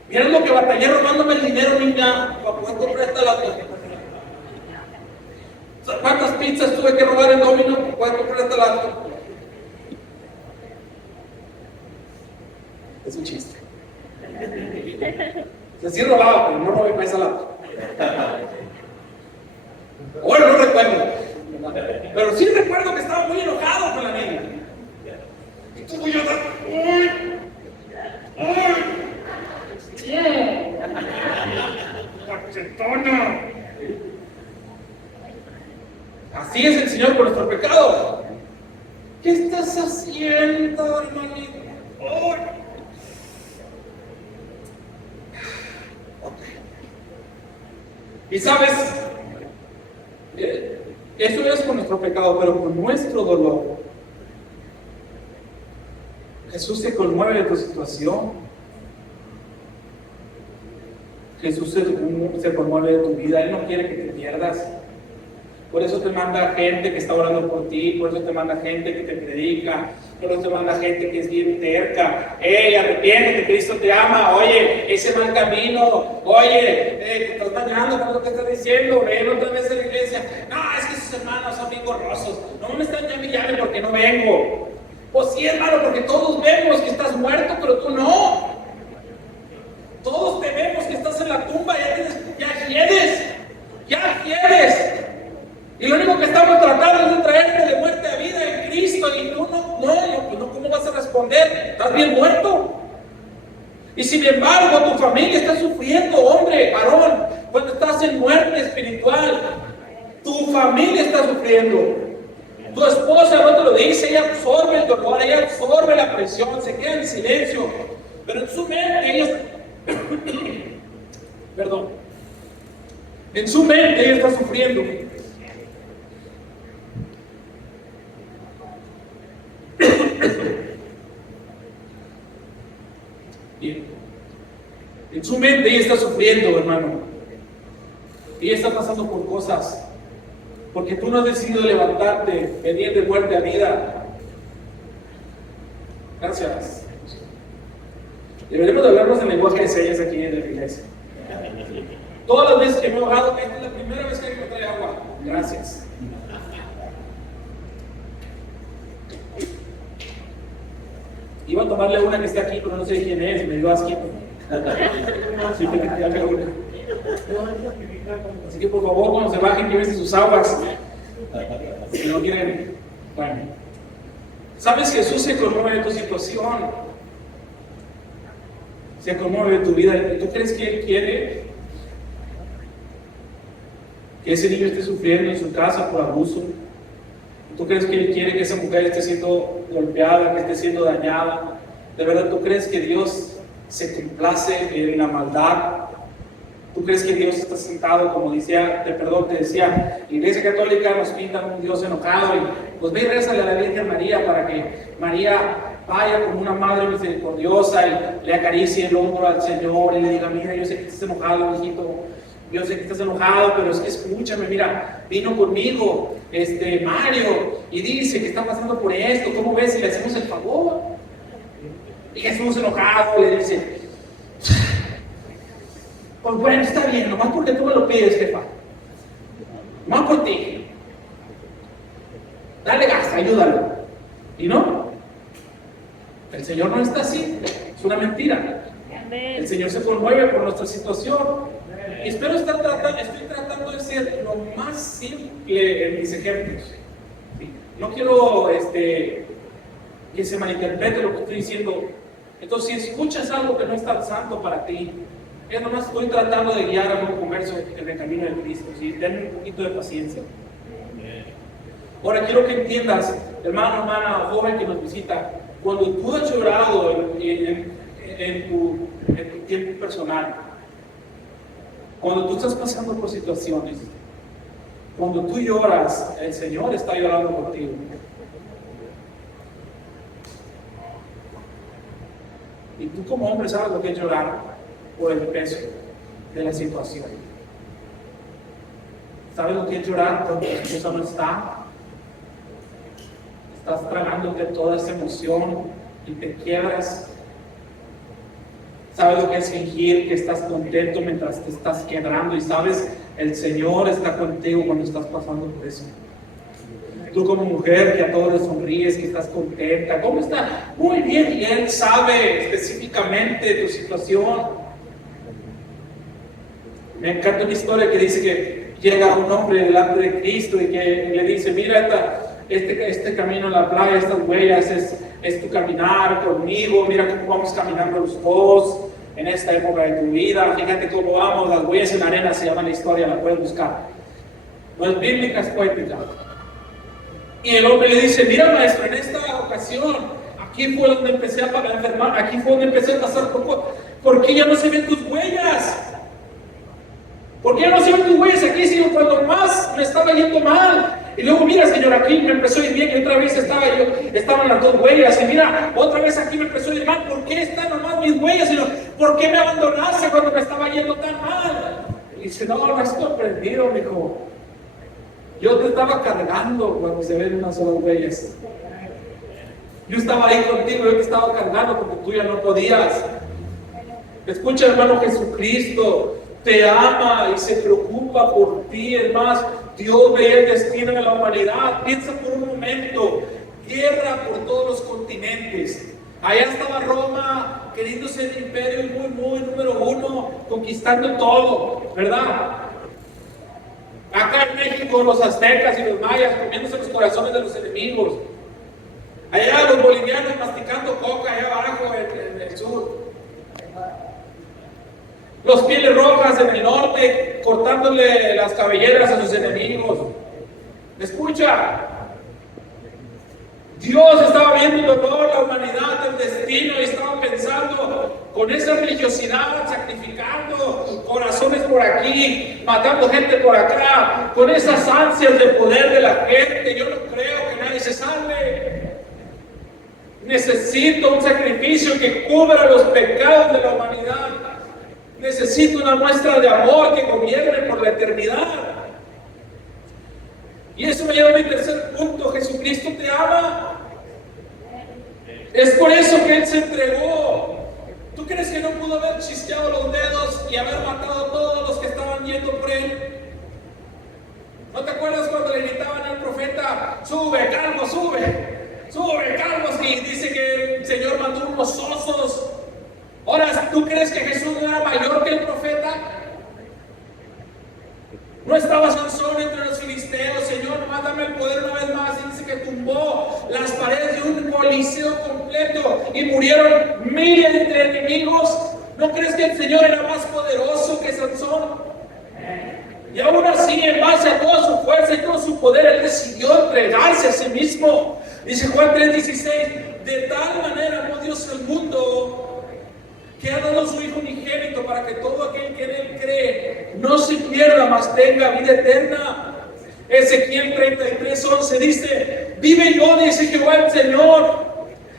Miren lo que batallé robándome el dinero, niña, para poder comprar esta laptop. ¿Cuántas pizzas tuve que robar en Domino para poder comprar esta laptop? Es un chiste. O sea, sí robaba, pero no robé para esa laptop. Bueno, no recuerdo. Pero sí recuerdo que estaba muy enojado con la niña. Y tú y yo, ¡uy! ¡Uy! ¡Cachetona! Así es el Señor con nuestro pecado. ¿Qué estás haciendo, hermanito? ¡Uy! Y sabes, eso es con nuestro pecado, pero con nuestro dolor. Jesús se conmueve de tu situación. Jesús se conmueve de tu vida. Él no quiere que te pierdas. Por eso te manda gente que está orando por ti, por eso te manda gente que te predica, por eso te manda gente que es bien terca. Arrepiéntete, Cristo te ama. Oye, ese mal camino. Oye, te estás dañando con lo que estás diciendo. Ven otra vez a la iglesia. No, es que sus hermanos son bien gorrosos. No me están llame porque no vengo. Pues sí, hermano, porque todos vemos que estás muerto, pero tú no. Todos te vemos que estás en la tumba, ya quieres. Y lo único que estamos tratando es de traerte de muerte a vida en Cristo. Y tú no, ¿cómo vas a responder? ¿Estás bien muerto? Y sin embargo, tu familia está sufriendo, hombre, varón, cuando estás en muerte espiritual. Tu familia está sufriendo. Tu esposa no te lo dice, ella absorbe el dolor, ella absorbe la presión, se queda en silencio. Pero en su mente, ella en su mente ella está sufriendo. su mente ella está sufriendo, hermano. Ella está pasando por cosas. Porque tú no has decidido levantarte, venir de muerte a vida. Gracias. Deberemos de hablarnos en lenguaje de señas aquí en la iglesia. Todas las veces que me he ahogado, esta es la primera vez que me trae agua. Gracias. Iba a tomarle una que está aquí, pero no sé quién es, me dio asquito. Así que por favor, cuando se bajen, llévense sus aguas. Si no quieren. Bueno. ¿Sabes? Jesús se conmueve de tu situación. Se conmueve de tu vida. ¿Tú crees que Él quiere que ese niño esté sufriendo en su casa por abuso? ¿Tú crees que Él quiere que esa mujer esté siendo golpeada, que esté siendo dañada? ¿De verdad tú crees que Dios se complace en la maldad? ¿Tú crees que Dios está sentado, como decía, te decía, la Iglesia Católica nos pinta un Dios enojado y pues ve y rézale a la Virgen María para que María vaya como una madre misericordiosa y le acaricie el hombro al Señor y le diga, mira, yo sé que estás enojado, hijito, yo sé que estás enojado, pero es que escúchame, mira, vino conmigo Mario y dice que está pasando por esto, ¿cómo ves si le hacemos el favor? Y Jesús enojado le dice, pues bueno, está bien, nomás porque tú me lo pides, jefa. Nomás por ti. Dale gas, ayúdalo. ¿Y no? El Señor no está así. Es una mentira. El Señor se conmueve por nuestra situación. Y estoy tratando de ser lo más simple en mis ejemplos. ¿Sí? No quiero que se malinterprete lo que estoy diciendo. Entonces, si escuchas algo que no es tan santo para ti, es nomás estoy tratando de guiar a un converso en el camino de Cristo. ¿Sí? Ten un poquito de paciencia. Ahora quiero que entiendas, hermano, hermana, joven que nos visita, cuando tú has llorado en tu tiempo personal, cuando tú estás pasando por situaciones, cuando tú lloras, el Señor está llorando contigo. Y tú como hombre sabes lo que es llorar por el peso de la situación. ¿Sabes lo que es llorar cuando tu esposa no está? Estás tragándote toda esa emoción y te quiebras. ¿Sabes lo que es fingir que estás contento mientras te estás quebrando? Y sabes, el Señor está contigo cuando estás pasando por eso. Tú como mujer que a todos les sonríes, que estás contenta, ¿cómo está? Muy bien, y Él sabe específicamente tu situación. Me encanta una historia que dice que llega un hombre delante de Cristo y que le dice, mira este camino en la playa, estas huellas, es tu caminar conmigo, mira cómo vamos caminando los dos en esta época de tu vida, fíjate cómo vamos, las huellas en la arena se llama la historia, la puedes buscar. No es bíblica, es poética. Y el hombre le dice, mira maestro, en esta ocasión, aquí fue donde empecé a enfermar, aquí fue donde empecé a pasar ¿por qué ya no se ven tus huellas? ¿Por qué ya no se ven tus huellas aquí, sino cuando más me estaba yendo mal? Y luego mira, Señor, aquí me empezó a ir bien y otra vez estaban las dos huellas. Y mira, otra vez aquí me empezó a ir mal. ¿Por qué están nomás mis huellas, Señor? ¿Por qué me abandonaste cuando me estaba yendo tan mal? Y dice, no has comprendido, mijo. Yo te estaba cargando cuando se ven unas solas huellas. Yo estaba ahí contigo, yo te estaba cargando porque tú ya no podías. Escucha, hermano, Jesucristo te ama y se preocupa por ti. Es más, Dios ve el destino de la humanidad. Piensa por un momento, guerra por todos los continentes. Allá estaba Roma queriendo ser el imperio muy número uno, conquistando todo, ¿verdad? Acá en México los aztecas y los mayas comiéndose los corazones de los enemigos. Allá los bolivianos masticando coca allá abajo en el sur. Los pieles rojas en el norte cortándole las cabelleras a sus enemigos. Escucha, Dios estaba viendo el dolor, la humanidad, el destino, y estaba pensando con esa religiosidad, sacrificando corazones por aquí, matando gente por acá, con esas ansias de poder de la gente. Yo no creo que nadie se salve. Necesito un sacrificio que cubra los pecados de la humanidad. Necesito una muestra de amor que gobierne por la eternidad. Y eso me lleva a mi tercer punto. Jesucristo te ama. Es por eso que Él se entregó. ¿Tú crees que no pudo haber chisqueado los dedos y haber matado a todos los que estaban yendo por Él? ¿No te acuerdas cuando le gritaban al profeta: sube, calvo, sube, sube, calvo? Y dice que el Señor mandó unos osos. Ahora, ¿tú crees que Jesús no era mayor que el profeta? No estaba Sansón entre los filisteos. Señor, mándame el poder una vez más. Y dice que tumbó las paredes de un coliseo completo y murieron miles de enemigos. ¿No crees que el Señor era más poderoso que Sansón? Y aún así, en base a toda su fuerza y todo su poder, Él decidió entregarse a sí mismo. Dice Juan 3:16: de tal manera amó Dios el mundo, que ha dado a su Hijo unigénito, para que todo aquel que en Él cree no se pierda, mas tenga vida eterna. Ezequiel 33:11 dice: vive yo, dice Jehová el Señor,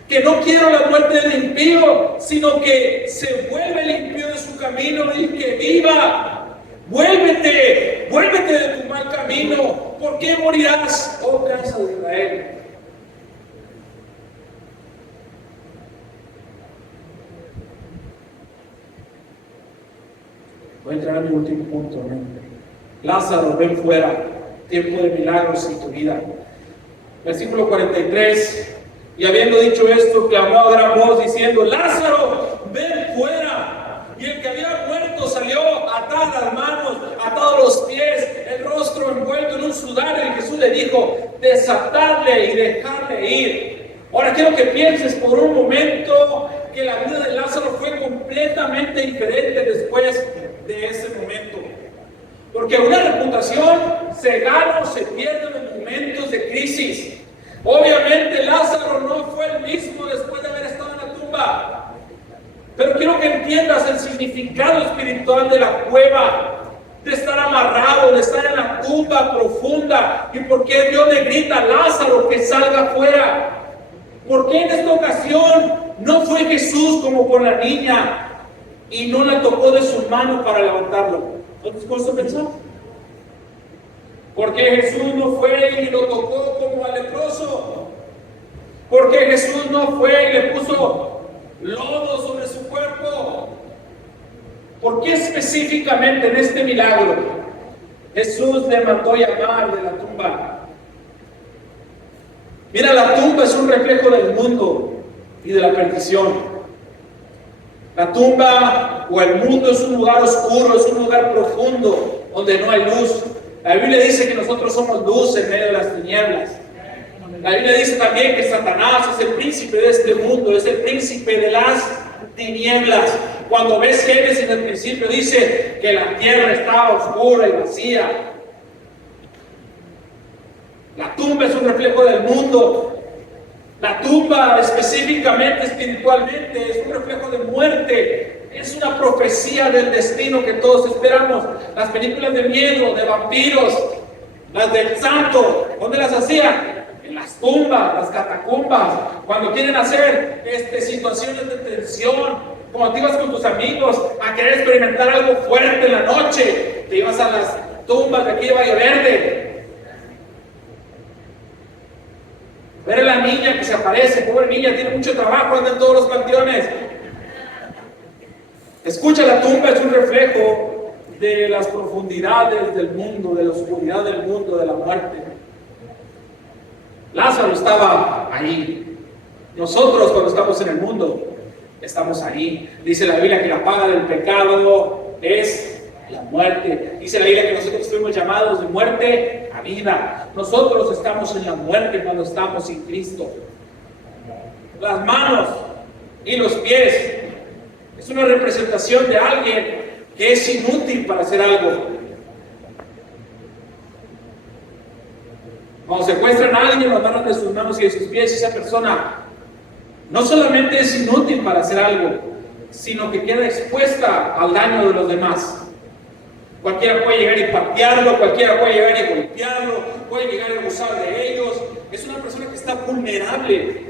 que no quiero la muerte del impío, sino que se vuelve el impío de su camino y que viva. Vuélvete, vuélvete de tu mal camino. ¿Por qué morirás, oh casa de Israel? Voy a entrar a mi último punto, ¿no? Lázaro, ven fuera. Tiempo de milagros en tu vida. Versículo 43. Y habiendo dicho esto, clamó a gran voz diciendo: Lázaro, ven fuera. Y el que había muerto salió, atadas las manos, atados los pies, el rostro envuelto en un sudario. Y Jesús le dijo: desatadle y dejadle ir. Ahora quiero que pienses por un momento que la vida de Lázaro fue completamente diferente después de ese momento. Porque una reputación se gana o se pierde en momentos de crisis. Obviamente Lázaro no fue el mismo después de haber estado en la tumba. Pero quiero que entiendas el significado espiritual de la cueva, de estar amarrado, de estar en la tumba profunda. Y por qué Dios le grita a Lázaro que salga afuera. ¿Por qué en esta ocasión no fue Jesús como con la niña y no la tocó de su mano para levantarlo? ¿No te puedes pensar? ¿Por qué Jesús no fue y lo tocó como al leproso? ¿Por qué Jesús no fue y le puso lodo sobre su cuerpo? ¿Por qué específicamente en este milagro Jesús le mandó llamar de la tumba? Mira, la tumba es un reflejo del mundo y de la perdición. La tumba o el mundo es un lugar oscuro, es un lugar profundo donde no hay luz. La Biblia dice que nosotros somos luz en medio de las tinieblas. La Biblia dice también que Satanás es el príncipe de este mundo, es el príncipe de las tinieblas. Cuando ves Génesis en el principio dice que la tierra estaba oscura y vacía. La tumba es un reflejo del mundo. La tumba específicamente, espiritualmente, es un reflejo de muerte. Es una profecía del destino que todos esperamos. Las películas de miedo, de vampiros, las del santo, ¿dónde las hacían? En las tumbas, las catacumbas. Cuando quieren hacer situaciones de tensión, como te ibas con tus amigos a querer experimentar algo fuerte en la noche, te ibas a las tumbas de aquí de Valle Verde. Ver a la niña que se aparece, pobre niña, tiene mucho trabajo, anda en todos los panteones. Escucha, la tumba es un reflejo de las profundidades del mundo, de la oscuridad del mundo, de la muerte. Lázaro estaba ahí. Nosotros, cuando estamos en el mundo, estamos ahí. Dice la Biblia que la paga del pecado es la muerte. Dice la Biblia que nosotros fuimos llamados de muerte a vida. Nosotros estamos en la muerte cuando estamos sin Cristo. Las manos y los pies es una representación de alguien que es inútil para hacer algo. Cuando secuestran a alguien, lo agarran de sus manos y de sus pies, esa persona no solamente es inútil para hacer algo, sino que queda expuesta al daño de los demás. Cualquiera puede llegar y patearlo, cualquiera puede llegar y golpearlo, puede llegar y abusar de ellos. Es una persona que está vulnerable.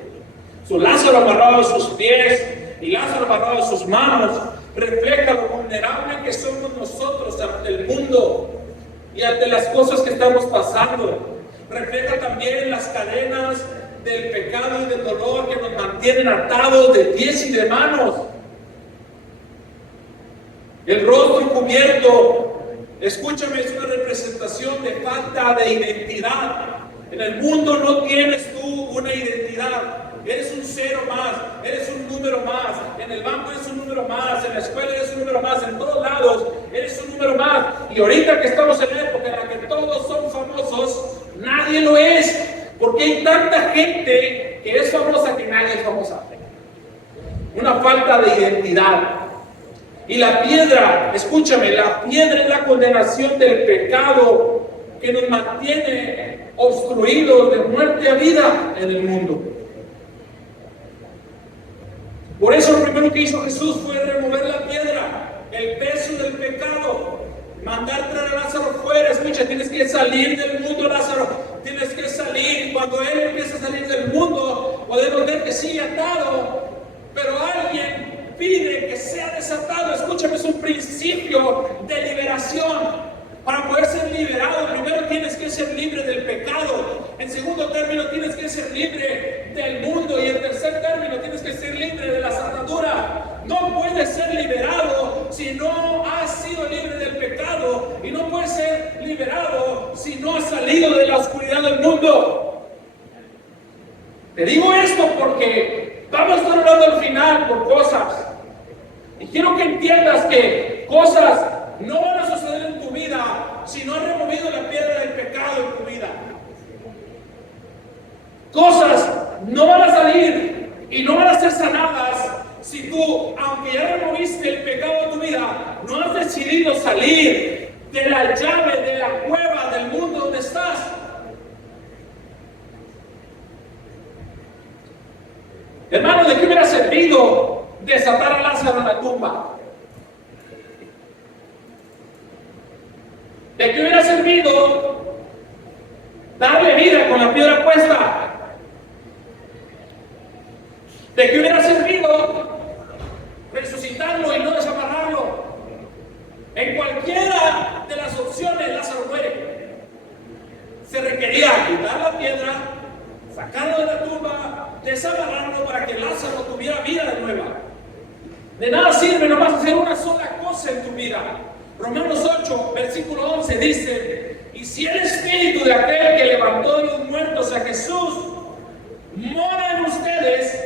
Su Lázaro amarrado a sus pies y Lázaro amarrado a sus manos refleja lo vulnerable que somos nosotros ante el mundo y ante las cosas que estamos pasando. Refleja también las cadenas del pecado y del dolor que nos mantienen atados de pies y de manos. El rostro cubierto, escúchame, es una representación de falta de identidad. En el mundo no tienes tú una identidad. Eres un cero más, eres un número más. En el banco eres un número más, en la escuela eres un número más, en todos lados eres un número más. Y ahorita que estamos en la época en la que todos son famosos, nadie lo es. Porque hay tanta gente que es famosa que nadie es famosa. Una falta de identidad. Y la piedra, escúchame, la piedra es la condenación del pecado que nos mantiene obstruidos de muerte a vida en el mundo. Por eso lo primero que hizo Jesús fue remover la piedra, el peso del pecado, mandar traer a Lázaro fuera. Escucha, tienes que salir del mundo, Lázaro, tienes que salir. Cuando Él empieza a salir del mundo, podemos ver que sigue atado, pero alguien pide que sea desatado. Escúchame, es un principio de liberación. Para poder ser liberado, primero tienes que ser libre del pecado. En segundo término, tienes que ser libre del mundo. Y en tercer término, tienes que ser libre de las ataduras. No puedes ser liberado si no has sido libre del pecado. Y no puedes ser liberado si no has salido de la oscuridad del mundo. Te digo esto porque vamos a estar hablando al final por cosas. Y quiero que entiendas que cosas no van a suceder en tu vida si no has removido la piedra del pecado en tu vida. Cosas no van a salir y no van a ser sanadas si tú, aunque ya removiste el pecado de tu vida, no has decidido salir de la llave, de la cueva, del mundo donde estás. Hermano, ¿de qué hubiera servido desatar a Lázaro en la tumba? ¿De qué hubiera servido darle vida con la piedra puesta? ¿De qué hubiera servido resucitarlo y no desamarrarlo? En cualquiera de las opciones Lázaro muere. Se requería quitar la piedra, sacarlo de la tumba, desamarrarlo para que Lázaro tuviera vida de nueva. De nada sirve nomás hacer una sola cosa en tu vida. Romanos 8, versículo 11 dice: y si el espíritu de aquel que levantó de los muertos a Jesús mora en ustedes,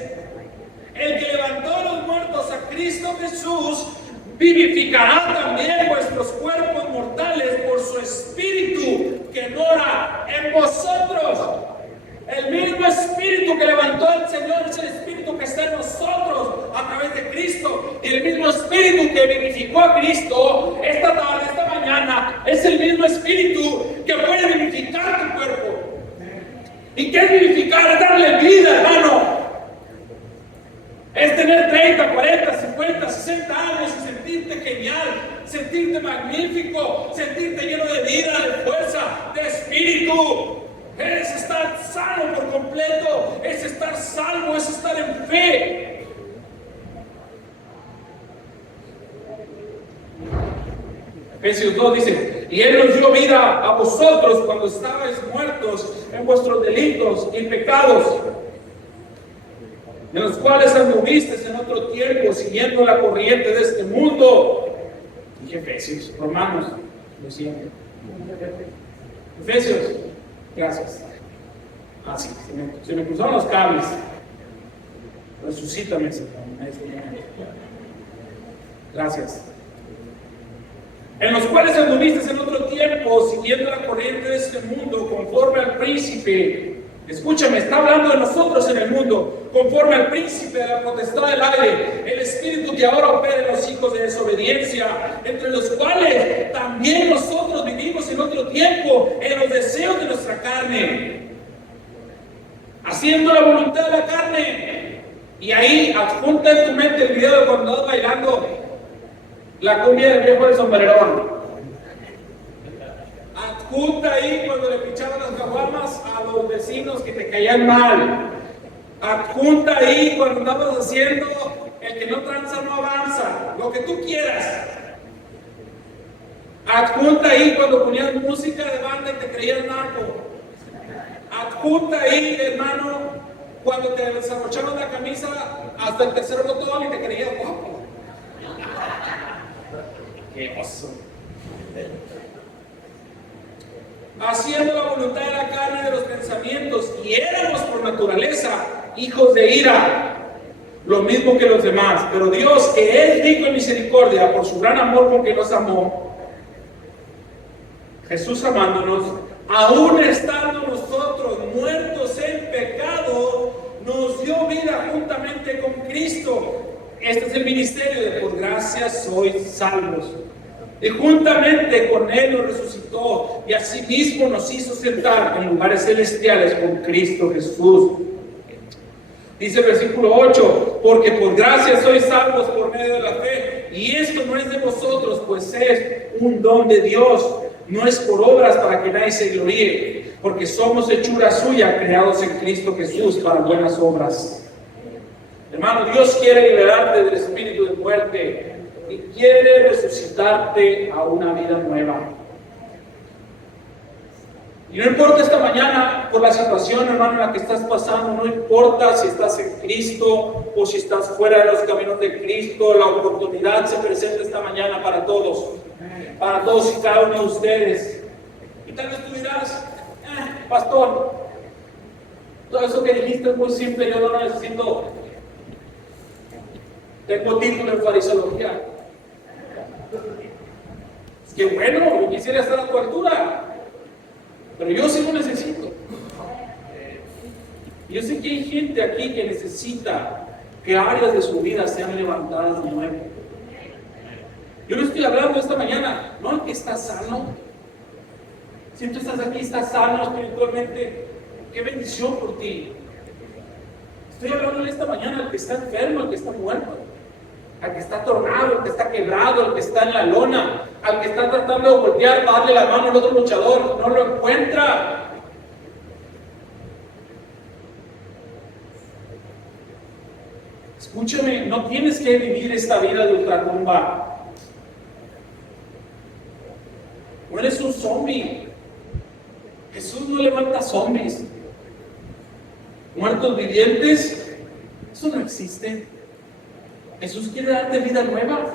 el que levantó de los muertos a Cristo Jesús vivificará también vuestros cuerpos mortales por su espíritu que mora en vosotros. El mismo espíritu que levantó al Señor es el espíritu que está en nosotros a través de Cristo. Y el mismo espíritu que vivificó a Cristo esta tarde, esta mañana, es el mismo espíritu que puede vivificar tu cuerpo. ¿Y qué es vivificar? Es darle vida, hermano. Es tener 30, 40, 50, 60 años y sentirte genial, sentirte magnífico, sentirte lleno de vida, de fuerza, de espíritu. Es estar sano por completo, es estar salvo, es estar en fe. Efesios 2 dice: y Él nos dio vida a vosotros cuando estabais muertos en vuestros delitos y pecados, en los cuales anduvisteis en otro tiempo, siguiendo la corriente de este mundo. Y Efesios, Romanos, lo siento. Efesios. Gracias. Así, se me cruzaron los cables. Resucítame, Señor. Gracias. En los cuales anduviste en otro tiempo, siguiendo la corriente de este mundo, conforme al príncipe. Escúchame, está hablando de nosotros en el mundo, conforme al príncipe de la potestad del aire, el espíritu que ahora opera en los hijos de desobediencia, entre los cuales también nosotros vivimos en otro tiempo, en los deseos de nuestra carne, haciendo la voluntad de la carne. Y ahí adjunta en tu mente el video de cuando andas bailando la cumbia del viejo del sombrerón. Adjunta ahí cuando le pichaban las caguamas a los vecinos que te caían mal. Adjunta ahí cuando andabas haciendo el que no tranza no avanza. Lo que tú quieras. Adjunta ahí cuando ponían música de banda y te creías narco. Adjunta ahí, hermano, cuando te desabrocharon la camisa hasta el tercer botón y te creías guapo. ¡Qué oso! Haciendo la voluntad de la carne y de los pensamientos, y éramos por naturaleza hijos de ira, lo mismo que los demás. Pero Dios, que es rico en misericordia, por su gran amor con que nos amó, Jesús amándonos, aún estando nosotros muertos en pecado, nos dio vida juntamente con Cristo. Este es el ministerio de por gracia sois salvos. Y juntamente con Él nos resucitó y asimismo nos hizo sentar en lugares celestiales con Cristo Jesús. Dice el versículo 8, porque por gracia sois salvos por medio de la fe, y esto no es de vosotros, pues es un don de Dios, no es por obras para que nadie se gloríe, porque somos hechura suya, creados en Cristo Jesús para buenas obras. Hermano, Dios quiere liberarte del espíritu de muerte y quiere resucitarte a una vida nueva. Y no importa esta mañana por la situación, hermano, en la que estás pasando, no importa si estás en Cristo o si estás fuera de los caminos de Cristo, la oportunidad se presenta esta mañana para todos y cada uno de ustedes. Y tal vez tú dirás, pastor, todo eso que dijiste es muy simple, yo no lo necesito. Tengo título en fariseología. Es que bueno, yo quisiera estar a tu altura, pero yo sí lo necesito. Yo sé que hay gente aquí que necesita que áreas de su vida sean levantadas de nuevo. Yo no estoy hablando esta mañana, no el que está sano. Si tú estás aquí, estás sano espiritualmente, qué bendición por ti. Estoy hablando esta mañana al que está enfermo, al que está muerto, al que está atorado, al que está quebrado, al que está en la lona, al que está tratando de voltear para darle la mano al otro luchador, no lo encuentra. Escúchame, no tienes que vivir esta vida de ultratumba. No eres un zombie. Jesús no levanta zombies. Muertos vivientes, eso no existe. Jesús quiere darte vida nueva.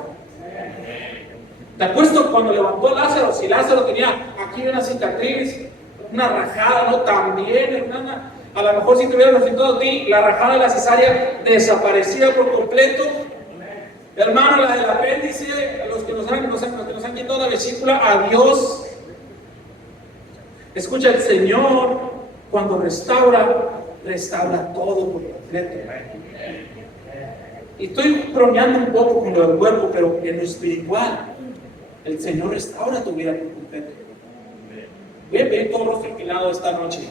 Te apuesto cuando levantó a Lázaro, si Lázaro tenía aquí una cicatriz, una rajada, no también, hermana, a lo mejor si te hubieran resultado a ti, la rajada de la cesárea desaparecida por completo. Hermano, la del apéndice, a los que nos han quitado la vesícula, adiós. Escucha, el Señor cuando restaura todo por completo. Y estoy bromeando un poco con lo del cuerpo, pero en lo espiritual, el Señor restaura tu vida por completo. Ve todo rostro inclinado esta noche.